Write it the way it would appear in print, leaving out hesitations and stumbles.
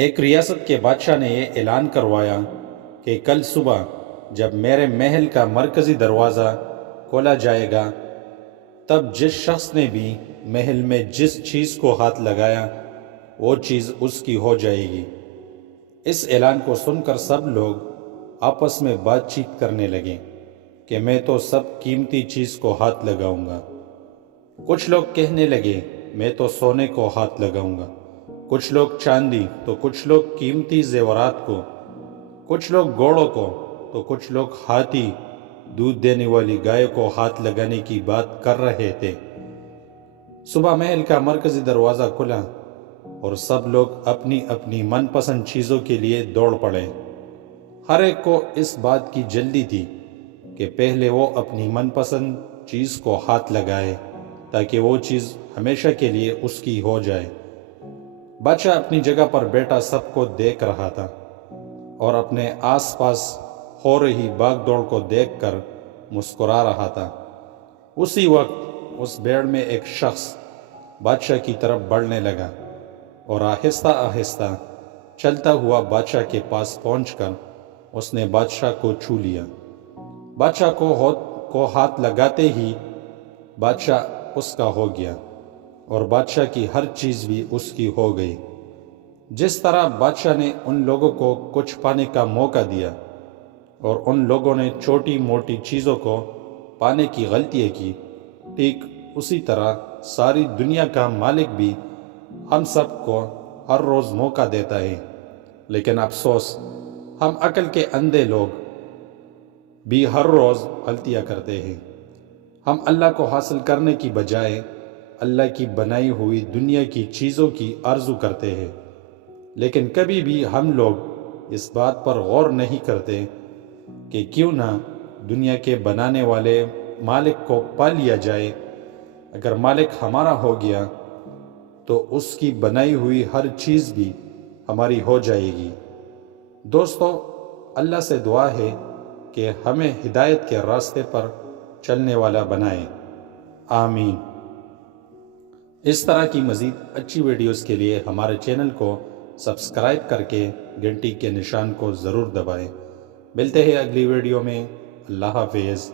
ایک ریاست کے بادشاہ نے یہ اعلان کروایا کہ کل صبح جب میرے محل کا مرکزی دروازہ کھولا جائے گا تب جس شخص نے بھی محل میں جس چیز کو ہاتھ لگایا وہ چیز اس کی ہو جائے گی۔ اس اعلان کو سن کر سب لوگ آپس میں بات چیت کرنے لگے کہ میں تو سب قیمتی چیز کو ہاتھ لگاؤں گا۔ کچھ لوگ کہنے لگے میں تو سونے کو ہاتھ لگاؤں گا، کچھ لوگ چاندی تو کچھ لوگ قیمتی زیورات کو، کچھ لوگ گھوڑوں کو تو کچھ لوگ ہاتھی دودھ دینے والی گائے کو ہاتھ لگانے کی بات کر رہے تھے۔ صبح محل کا مرکزی دروازہ کھلا اور سب لوگ اپنی اپنی من پسند چیزوں کے لیے دوڑ پڑے۔ ہر ایک کو اس بات کی جلدی تھی کہ پہلے وہ اپنی من پسند چیز کو ہاتھ لگائے تاکہ وہ چیز ہمیشہ کے لیے اس کی ہو جائے۔ بادشاہ اپنی جگہ پر بیٹھا سب کو دیکھ رہا تھا اور اپنے آس پاس ہو رہی باغ دوڑ کو دیکھ کر مسکرا رہا تھا۔ اسی وقت اس بھیڑ میں ایک شخص بادشاہ کی طرف بڑھنے لگا اور آہستہ آہستہ چلتا ہوا بادشاہ کے پاس پہنچ کر اس نے بادشاہ کو چھو لیا۔ بادشاہ کو ہاتھ لگاتے ہی بادشاہ اس کا ہو گیا اور بادشاہ کی ہر چیز بھی اس کی ہو گئی۔ جس طرح بادشاہ نے ان لوگوں کو کچھ پانے کا موقع دیا اور ان لوگوں نے چھوٹی موٹی چیزوں کو پانے کی غلطیاں کی، ٹھیک اسی طرح ساری دنیا کا مالک بھی ہم سب کو ہر روز موقع دیتا ہے، لیکن افسوس ہم عقل کے اندھے لوگ بھی ہر روز غلطیاں کرتے ہیں۔ ہم اللہ کو حاصل کرنے کی بجائے اللہ کی بنائی ہوئی دنیا کی چیزوں کی آرزو کرتے ہیں، لیکن کبھی بھی ہم لوگ اس بات پر غور نہیں کرتے کہ کیوں نہ دنیا کے بنانے والے مالک کو پا لیا جائے۔ اگر مالک ہمارا ہو گیا تو اس کی بنائی ہوئی ہر چیز بھی ہماری ہو جائے گی۔ دوستو، اللہ سے دعا ہے کہ ہمیں ہدایت کے راستے پر چلنے والا بنائے، آمین۔ اس طرح کی مزید اچھی ویڈیوز کے لیے ہمارے چینل کو سبسکرائب کر کے گھنٹی کے نشان کو ضرور دبائیں۔ ملتے ہیں اگلی ویڈیو میں۔ اللہ حافظ۔